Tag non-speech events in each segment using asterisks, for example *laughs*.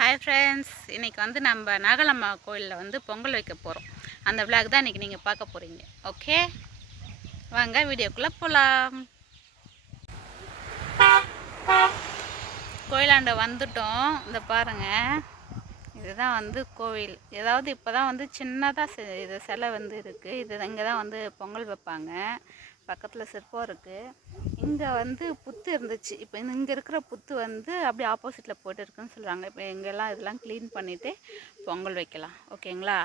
Hi friends இன்றைக்கி வந்து நம்ம நாகலம்மா கோயிலில் வந்து பொங்கல் வைக்க போகிறோம் அந்த விளாக் தான் இன்றைக்கி நீங்கள் பார்க்க போகிறீங்க ஓகே வாங்க வீடியோக்குள்ளே போகலாம் கோயிலாண்ட வந்துட்டோம். இந்த பாருங்கள் இதுதான் வந்து கோவில். ஏதாவது இப்போ தான் வந்து சின்னதாக இது சிலை வந்து இருக்குது இது இங்கே தான் வந்து பொங்கல் வைப்பாங்க. பக்கத்தில் சிற்பம் இருக்குது இங்கே வந்து புத்து இருந்துச்சு. இப்போ இங்கே இருக்கிற புத்து வந்து அப்படியே ஆப்போசிட்டில் போட்டுருக்குன்னு சொல்கிறாங்க இப்போ எங்கெல்லாம் இதெல்லாம் க்ளீன் பண்ணிவிட்டு பொங்கல் வைக்கலாம். ஓகேங்களா?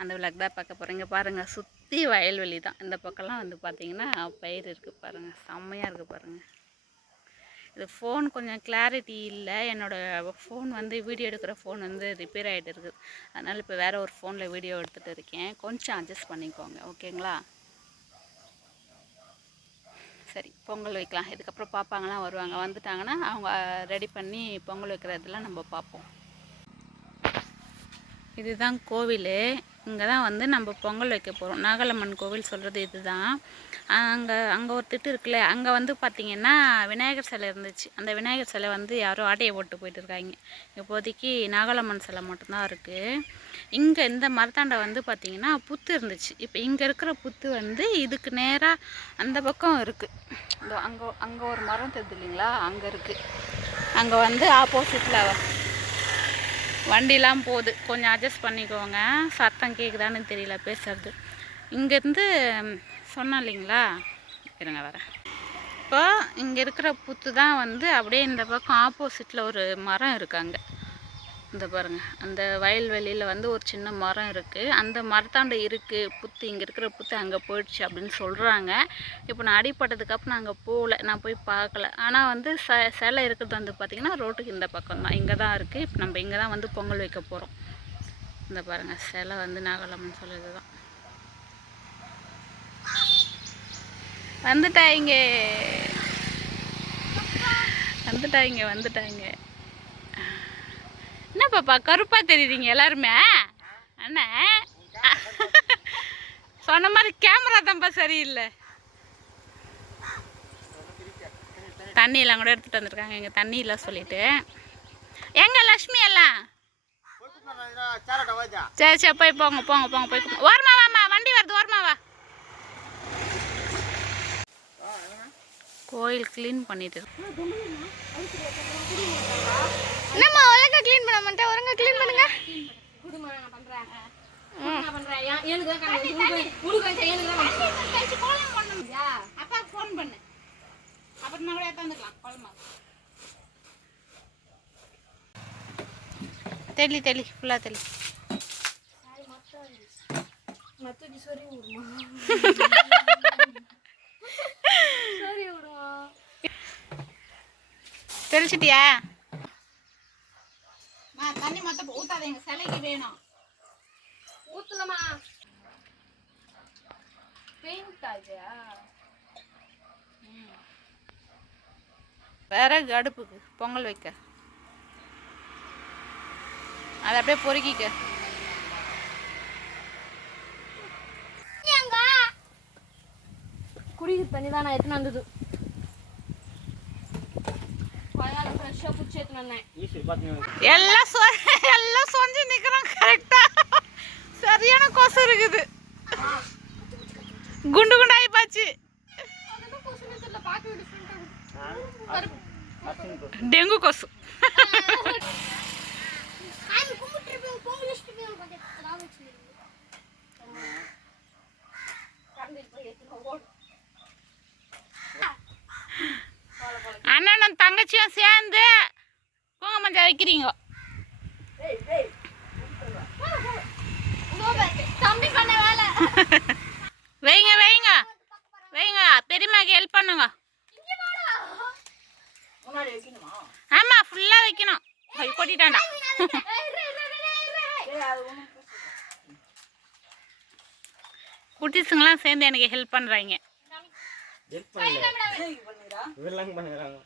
அந்த விளக்கு தான் பார்க்க போகிறீங்க பாருங்கள் சுற்றி வயல்வெளி தான். இந்த பக்கம்லாம் வந்து பார்த்தீங்கன்னா பயிர் இருக்குது பாருங்கள் செம்மையாக இருக்குது பாருங்கள் இது ஃபோன் கொஞ்சம் கிளாரிட்டி இல்லை. என்னோடய ஃபோன் வந்து வீடியோ எடுக்கிற ஃபோன் வந்து ரிப்பேர் ஆகிட்டு இருக்குது. அதனால் இப்போ வேறு ஒரு ஃபோனில் வீடியோ எடுத்துகிட்டு இருக்கேன். கொஞ்சம் அட்ஜஸ்ட் பண்ணிக்கோங்க. ஓகேங்களா? சரி பொங்கல் வைக்கலாம். இதுக்கப்புறம் பாப்பாங்களாம் வருவாங்க. வந்துட்டாங்கன்னா அவங்க ரெடி பண்ணி பொங்கல் வைக்கிறதெல்லாம் நம்ம பார்ப்போம். இதுதான் கோவில். இங்கே தான் வந்து நம்ம பொங்கல் வைக்க போகிறோம் நாகலம்மன் கோவில் சொல்கிறது இதுதான். அங்கே அங்கே ஒரு திட்டு இருக்குல்ல அங்கே வந்து பார்த்திங்கன்னா விநாயகர் சிலை இருந்துச்சு. அந்த விநாயகர் சிலை வந்து யாரோ ஆட்டையை போட்டு போயிட்டு இருக்காங்க. இப்போதைக்கு நாகலம்மன் சிலை மட்டும்தான் இருக்குது இங்கே இந்த மரத்தாண்டை வந்து பார்த்திங்கன்னா புத்து இருந்துச்சு. இப்போ இங்கே இருக்கிற புத்து வந்து இதுக்கு நேராக அந்த பக்கம் இருக்குது இந்த அங்கே அங்கே ஒரு மரம் தெரியுது இல்லைங்களா? அங்கே இருக்குது அங்கே வந்து ஆப்போசிட்டில் வண்டிலாம் போகுது. கொஞ்சம் அட்ஜஸ்ட் பண்ணிக்கோங்க. சத்தம் கேட்குதான்னு தெரியல பேசுறது. இங்கேருந்து சொன்னோம் இல்லைங்களா? இருங்க வரேன். இப்போ இங்கே இருக்கிற புத்து தான் வந்து அப்படியே இந்த பக்கம் ஆப்போசிட்டில் ஒரு மரம் இருக்காங்க இந்த பாருங்கள் அந்த வயல்வெளியில் வந்து ஒரு சின்ன மரம் இருக்குது அந்த மரத்தாண்ட இருக்குது புத்து இங்கே இருக்கிற புத்து அங்கே போயிடுச்சு அப்படின்னு சொல்கிறாங்க இப்போ நான் அடிப்பட்டதுக்கப்புறம் நான் அங்கே போகல நான் போய் பார்க்கல. ஆனால் வந்து ச சிலை இருக்கிறது வந்து பார்த்திங்கன்னா ரோட்டுக்கு இந்த பக்கம் தான். இங்கே தான் இருக்குது இப்போ நம்ம இங்கே தான் வந்து பொங்கல் வைக்க போகிறோம் இந்த பாருங்கள் சிலை வந்து நாகலம்னு சொல்லுறது தான் வந்துட்டாங்க வந்துட்டாங்க வந்துட்டாங்க என்ன பாப்பா கருப்பா தெரியுறீங்க எல்லாருமே? அண்ணா. சொன்ன மாதிரி கேமரா தான்ப்பா சரியில்லை. தண்ணியெல்லாம் கூட எடுத்துகிட்டு வந்திருக்காங்க. இங்கே தண்ணி இல்லை சொல்லிட்டு. எங்க லக்ஷ்மி எல்லாம்? சரி சரி போய் போங்க போங்க போங்க போய் ஓரமா வாம்மா வண்டி வருது ஓரமா வா கோயில் க்ளீன் பண்ணிட்டு. என்னம்மா ஒழுங்கா க்ளீன் பண்ண மாட்டேன். ஒழுங்கா க்ளீன் பண்ணுங்க. தெளி தெளி ஃபுல்லாக தெளி. தெளிச்சிட்டியா? தண்ணி மொத்தம் ஊத்தாதீங்க சிலைக்கு வேணும். ஊத்துலமா விறகு அடுப்புக்கு பொங்கல் வைக்க. அதை அப்படியே பொறுக்கிக்க. குடிக்கிற தண்ணி தான் நான் எத்தனை வந்தது அதனால ஃப்ரெஷ்ஷாக பிடிச்சி எத்தனை வந்தேன் எல்லாம் சொ எல்லாம் சொஞ்சு நிற்கிறோம் கரெக்டாக சரியான கொசு இருக்குது. குண்டு குண்டு ஆகி டெங்கு கொசு. அண்ணனும் தங்கச்சியும் சேர்ந்து குங்குமஞ்சள் வைக்கிறீங்க தம்பி பண்ண வேலை வைங்க வைங்க. வைங்க பெரியம்மாக்கு ஹெல்ப் பண்ணுங்க. ஆமா ஃபுல்லா வைக்கணும். ஐயோ, கொட்டிட்டான்டா. குட்டிஸுங்களாம் சேர்ந்து எனக்கு ஹெல்ப் பண்றாங்க. இதெல்லாம் பண்ணுறாங்க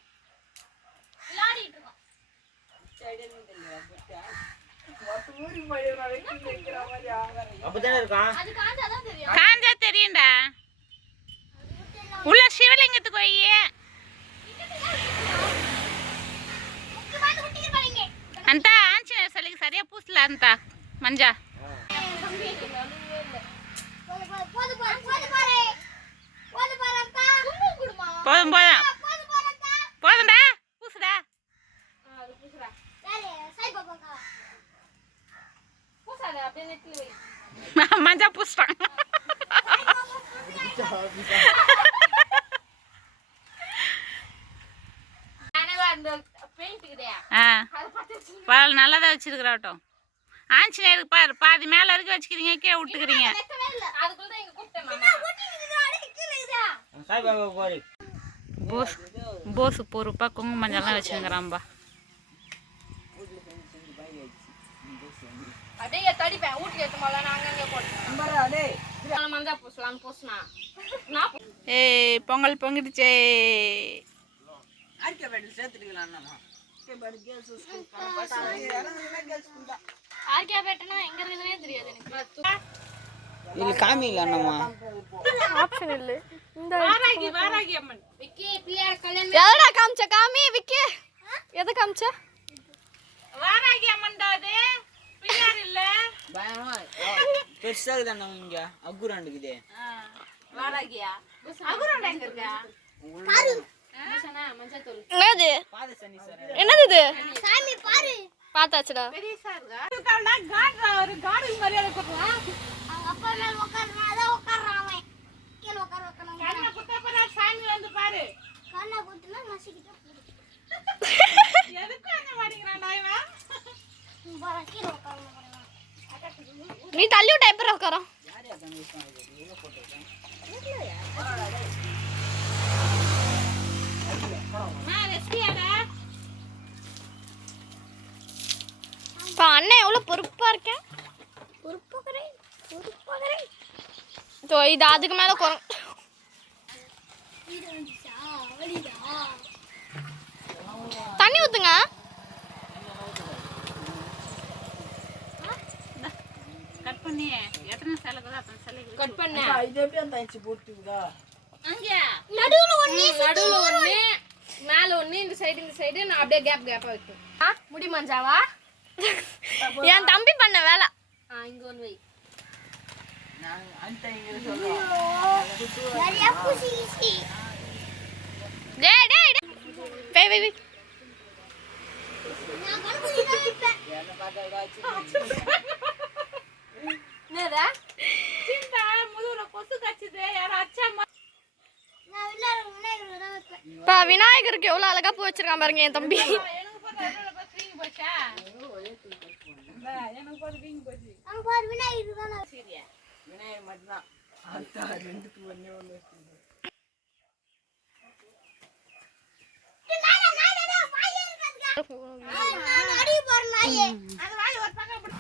அப்படித்தானே இருக்கான் அது காஞ்சாதான் தெரியும் காஞ்சா தெரியும்டா. உள்ள சிவலிங்கத்துக்கு போய். அந்த ஆஞ்சநேயர் சிலைக்கு சரியா? பூசல அந்த மஞ்சா. போதும் போதும். வச்சிருக்கிறாட்டும் ஆஞ்சநேயருக்கு பாரு பாதி மேலே வரைக்கும் வச்சுக்கிறீங்க கீழே விட்டுக்கிறீங்க. போஸ் போஸ் பொறுப்பாக குங்கும மஞ்சள்லாம் வச்சுருங்கிறான்பா அப்படியே தடிப்பேன். வீட்டுக்கு எடுத்து போல நான் அங்கங்கே போட்டேன் மஞ்சா பூசலாம்னு பூசினா ஏய் பொங்கல் பொங்கிடுச்சே ஆர்கே பேட்டனா எங்க இருக்குதுனே தெரியாது எனக்கு ಇಲ್ಲಿ ಕಾಮಿ ಇಲ್ಲ ಅಣ್ಣಮ್ಮ வாராகி வாராகி அம்மன் விக்கி பிள்ளையார் கல்யாணம் எதடா காமிச்ச காமி விக்கி எதை காமிச்ச வாராகி அம்மன் தான் அது பிள்ளையார் இல்ல பெருசாகுது இங்க அக்குராண்டுக்குது வாராகியா அகுரண்டா எங்க இருக்கா என்னது? என்னது இது? சாமி பாரு. பார்த்தாச்சுடா. பெரிய சார் கால்னா காட் ஒரு காட் மரியாதை கொடுறான் அவங்க அப்பா மேல உட்கார்றான் அத உட்கார்றான் அவன். கீழ உட்கார உட்கார்றான் கண்ணை குத்த போற சாமி வந்து பாரு. கண்ணை குத்துனா மசிக்கிட்ட எதுக்கு அந்த மாட்டேங்கிறான்டா நீ தள்ளி விட்ட எப்பறம் உட்காரம்? யார் யார் போட்டிருக்கேன் அண்ணன் எவ்வளவு பொறுப்பா இருக்கேன் அதுக்கு மேலே குற. தண்ணி ஊற்றுங்க கட் பண்ணி. எத்தனை சேலைக்கு கட் பண்ண. இது எப்படி அந்த போட்டுருக்கா அங்கே. நடுவு நடுவுல ஒண்ணு மேல ஒண்ணு இந்த சைடு இந்த சைடு நான் அப்படியே கேப் கேப்பா வைக்கும் முடி மஞ்சாவா? என் தம்பி பண்ண வேலை. இங்க ஒன்னு வை. கொசு. கச்சுது யாரும் அச்சாமா பா விநாயகருக்கு எவ்வளோ அழகா பூ வச்சிருக்கான் பாருங்க என் தம்பி. எனக்கு போட்டு அருளை பார்த்து வீங்கி போச்சா இந்தா, எனக்கு போட்டு வீங்கி போச்சு சரியா விநாயகர் மட்டும்தான் அந்த ரெண்டுக்கு ஒண்ணே ஒண்ணு அது வாய் ஒரு பக்கம் இப்படி-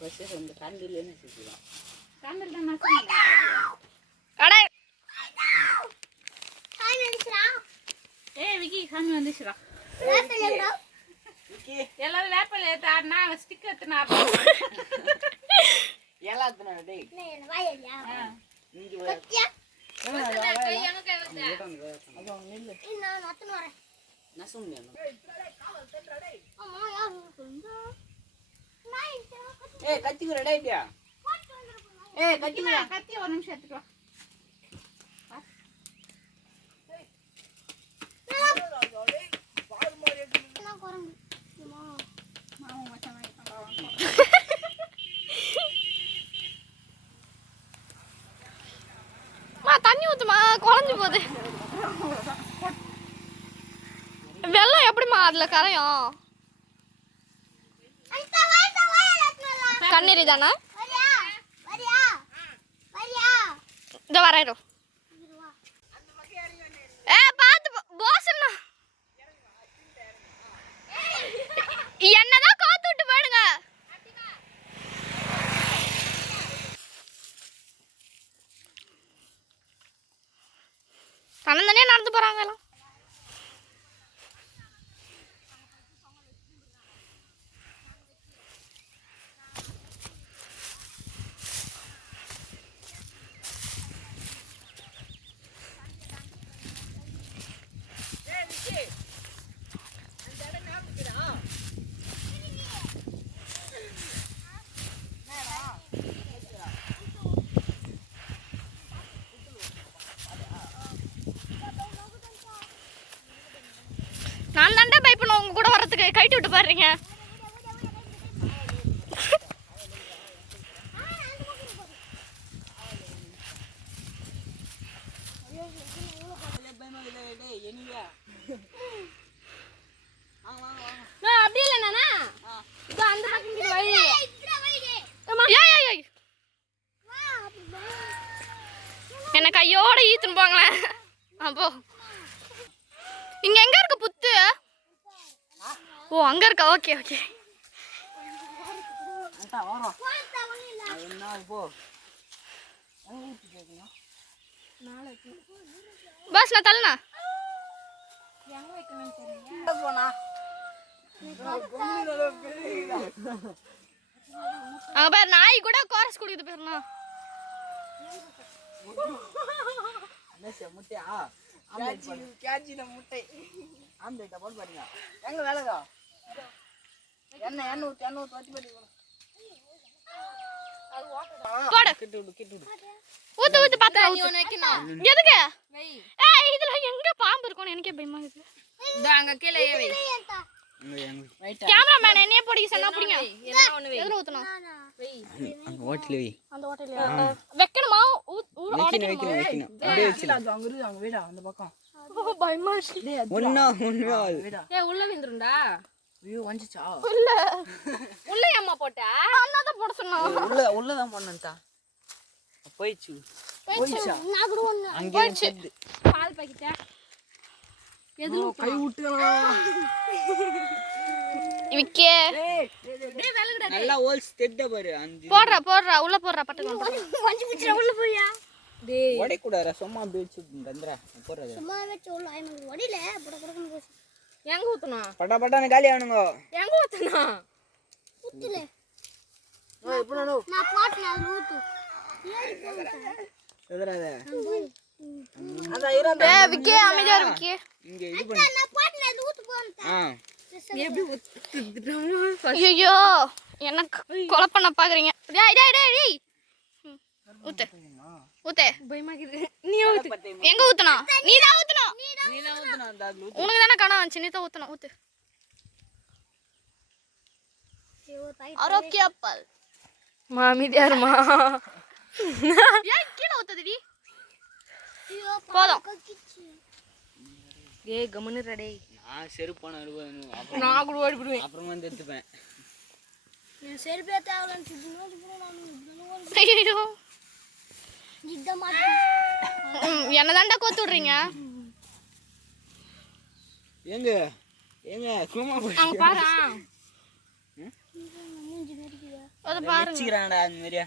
பஸ்ஸு வந்து கண்டிலேருந்து சுற்றுவோம் கண்டில் தான் கடை ஏ விக்கி சாமி வந்துச்சுடா. எல்லாரும் வேப்பில ஏத்தாடினா அவன் ஸ்டிக் எத்தினா எல்லாத்தினா டேய். நான் சும்மா ஏய் கத்தி கூட டேட்டியா ஏய் கத்தி கத்தி ஒரு நிமிஷம் எடுத்துக்கலாம் தண்ணி ஊத்துமா குறைஞ்சு போகுது. *laughs* வெள்ளம் எப்படிமா அதுல கரையும்? கண்ணீரி தானே இந்த வரையிடும் ஏ பார்த்து போசண்ணா என்னதான் காத்து விட்டு போயிடுங்க. தன்னந்தனே நடந்து போறாங்க எல்லாம் நான் தாண்டா பயப்படணும் உங்க கூட வரதுக்கு கைட்டு விட்டு பாருங்க. அப்படி அந்த பக்கம் வழி என்ன கையோட ஈத்துன்னு போங்களேன். அப்போ இங்க எங்க இருக்கு? ஓ அங்க இருக்கா? ஓகே ஓகே பாஸ் நான். தள்ளனா அங்க பேர் நாய் கூட கோரஸ் குடிக்குது பேர்னா என்ன முட்டையா? ஆம்லேட் முட்டை ஆம்லேட்டை போட்டு பாருங்க. எங்க வேலைதா எண்ணெய் எண்ணெய் ஊற்றி எண்ணெய் ஊற்றி வச்சு பாருங்க போடு. கிட்டு விடு கிட்டு விடு ஊத்து ஊத்து பாத்து நீ ஒன்று வைக்கணும் எதுக்கு? வை ஏய் இதுல எங்க பாம்பு இருக்கும்னு எனக்கே பயமா இருக்குது இதோ அங்கே கீழே வை ரைட்டா கேமராமேன் என்னைய பிடிக்க சொன்னா பிடிங்க. எதனா ஒன்று வை. எதுல ஊத்தணும் வை. அந்த ஹோட்டல் வை. அந்த ஹோட்டல்ல வைக்கணுமா? ஊ- ஊ- வைக்கணும் வைக்கணும் வைக்கணும். அப்படியே வச்சு அங்க இருக்கு அங்க வீடா அந்த பக்கம். ஓ, பயமா இருக்கு. ஒன்னா ஒண்ணுமே ஆகுது. வீடா. ஏ உள்ள விந்துருண்டா ஐயோ வந்துச்சா இல்ல *laughs* உள்ள ஏம்மா போட்ட? அண்ணா தான் போட சொன்னான் உள்ள உள்ளதான் பண்ணா போயிடுச்சு போயிச்சா. அங்கே போயிடுது பால் பாக்கிட்டா. கை விட்டு இவிக்கே *laughs* நல்லா ஹோல்ஸ் தெட்ட பாரு அந்த போடுறா போடுறா உள்ள போடுறா பட்டுக்கு *laughs* உள்ள போயா? டேய். உடைக்கூடாதா சும்மா அப்படியே வச்சு தந்துடா போடுறது எங்க ஊத்தணும் பட்டா பட்டான்னு காலி ஆனுங்க எங்க ஊத்தணும் எதிராத அதான் இரு ஏ விக்கே அமைதியா இரு விக்கே. இங்க இது பண்ணு. ஆ. எப்படி ஊத்துறோம் ஐயோ எனக்கு கொலை பண்ண பாக்குறீங்க. டேய் டேய் டேய் ஊத்து. ஊத்து. பயமாக்குது நீ ஊத்து? எங்க ஊத்தணும் நீ தான் ஊத்தணும். நீ தான் ஊத்துனா அந்த அதுல ஊத்து. உனக்கு தானே காணாம வந்துச்சு நீ தான் ஊத்தணும். ஊத்து. ஆரோக்கியா பால். மாமி தேருமா ஏன் கீழே ஊத்துதுடி? போதும். ஏய் கம்முன்னு ரெடே நான் செருப்பான நான் கூட அப்புறமா வந்து எடுத்துப்பேன். ஐயோ என்ன தாண்டா கோத்து விடுறீங்க ஏங்க ஏங்க சும்மா அங்க பாரு. அதை பாருங்க. வச்சுக்கிறான்டா அந்த மாதிரியா?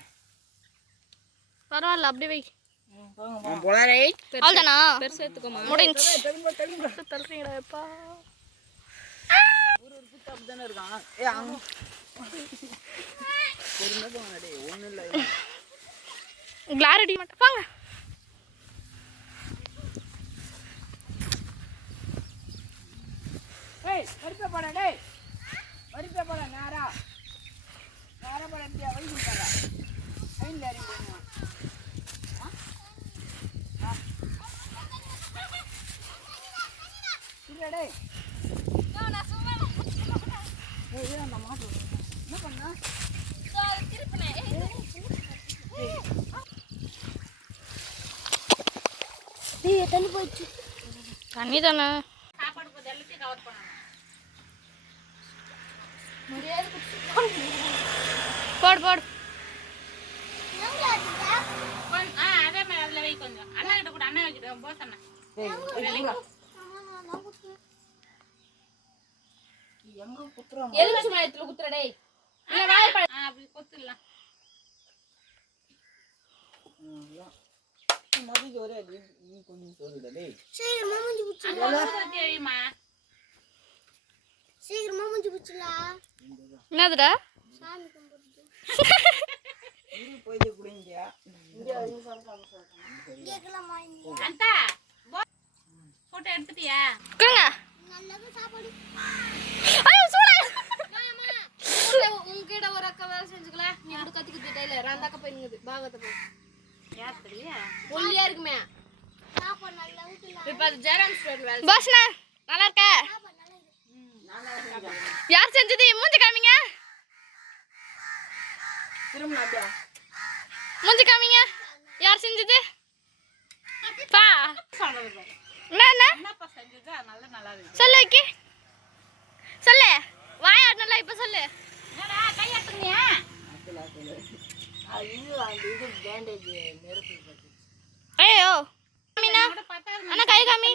பரவாயில்ல அப்படியே வை. போலாரே அவ்வளோதானா பெருசு எடுத்துக்கோமா முடிஞ்சு தானே இருக்கான். ஏ இல்ல கிளாரிட்டி மட்டும். வாங்க. வரிப்பை போட டேய். வரிப்பை போட நேரா. நேரா போட எப்படியா வழி போடா. ஐந்து அறிவு போடுங்க இல்லை டேய். ஏய் இது அந்த என்ன பண்ணா தண்ணி தானே போடு. போடு ஆ அதே மாதிரி அதில் வை கொஞ்சம். அண்ணா கிட்ட கூட அண்ணா வைக்கிட்டு போஸ் அண்ணா. எலுமிச்சு மயத்துல குத்துற டேய். ஆ அப்படி கொத்துடலாம். மொதல் ஒரே அடி நீ கொஞ்சம் சொல்லுடா டேய் சீக்கிரமா மூஞ்சி தெரியுமா சீக்கிரமா மூஞ்சி பிடிச்சிலா என்னதுடா? சாமி கும்பிடுது இரு போயிட்டு குடிங்க போட்டோ எடுத்துட்டியா நல்லது சாப்பாடு ஐயோ சூடா. உங்ககிட்ட ஒரு அக்கா வேலை செஞ்சுக்கல. நீ கூட கத்துக்கிட்டு அந்த அக்கா போயிருங்குது பாகத்தை போய் ஒல்லியா இருக்குமே. நல்லா நல்லா இருக்க? நல்லா யார் செஞ்சது? மூஞ்சி காமிங்க. மூஞ்சி காமிங்க. யார் செஞ்சது? பா. நல்லா நல்லா சொல்லு ஓகே சொல்லு. வாயாடணும்ல இப்போ சொல்லு என்னடா கையாட்டுனியா அக்கல அக்கல அது இது அந்த இது பேண்டேஜ் நெருப்பு பட்டு ஐயோ அண்ணா கை காமி.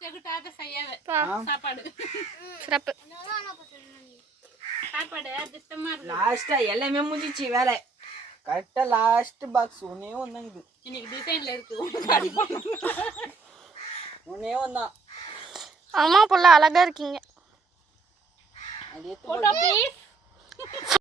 செகுட்டாத செய்யாத பா. சாப்பாடு சிறப்பு. சாப்பாடு திட்டமா இருக்கு லாஸ்டா எல்லாமே முடிஞ்சிச்சு வேலை. கரெக்டா லாஸ்ட் பாக்ஸ் ஒன்னே ஒன்றுங்குது இன்னைக்கு டிசைன்ல இருக்கு ஒன்னே ஒன்றான் அம்மா புள்ள அழகா இருக்கீங்க. அது